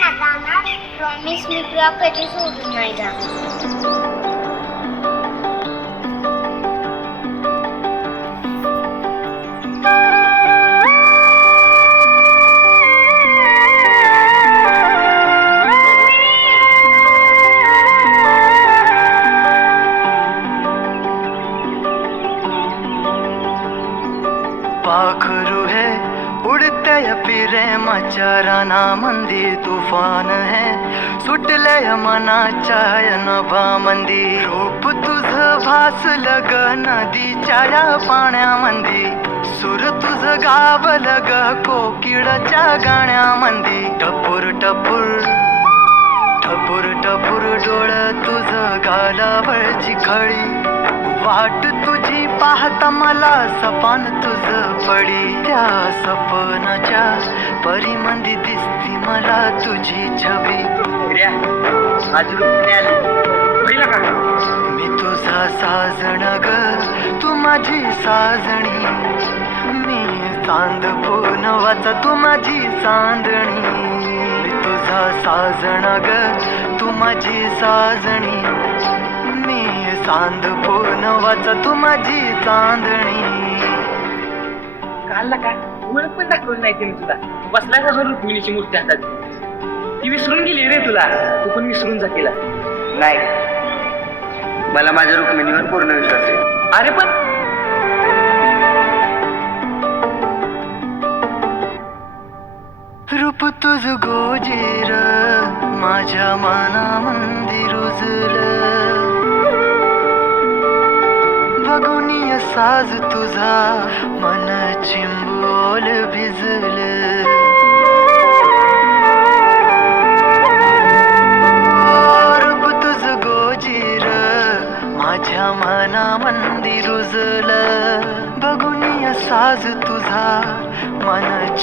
ना जाणार? Promise me तुला कधी सोडून नाही जाणार. पाखरू है उडते प्रेमाच्या रानामंदी तुफान है। सुटलंय मनाच्या नभामंदी रूप तुझ भासल नदी नदीच्या या पाण्यामंदी सुर तुझ गावल ग कोकिळच्या गाण्यामंदी टपूर टपूर टपूर टपूर डोळ तुझ गालावरची खळी। वाट तुझी पाहता मला सपान तुझ पडी त्या सपनाच्या परिमंदी दिसती मला तुझी छबी. मी तुझा साजण ग तू माझी साजणी. मी चांद वाचा तू माझी चांदणी. मी तुझा साजण ग तू माझी साजणी. मी चांद वाचा तू माझी चांदणी. काढला का? ओळख पण दाखवली नाही तिने तुला. बसलाय का जरूर रुक्मिणीची मूर्ती हातात ती विसरून गेली रे तुला. तू पण विसरून जा तिला. नाही. मला माझ्या रुक्मिणीवर पूर्ण विश्वास आहे. अरे पण रूप तुझ गोजीर माझ्या मनामंदी रुजल. बघुनी साज तुझा मन चिंबोल भिजल. रूप तुझ गोजीर माझ्या मनामंदी रुजल. बघून साज तुझा मन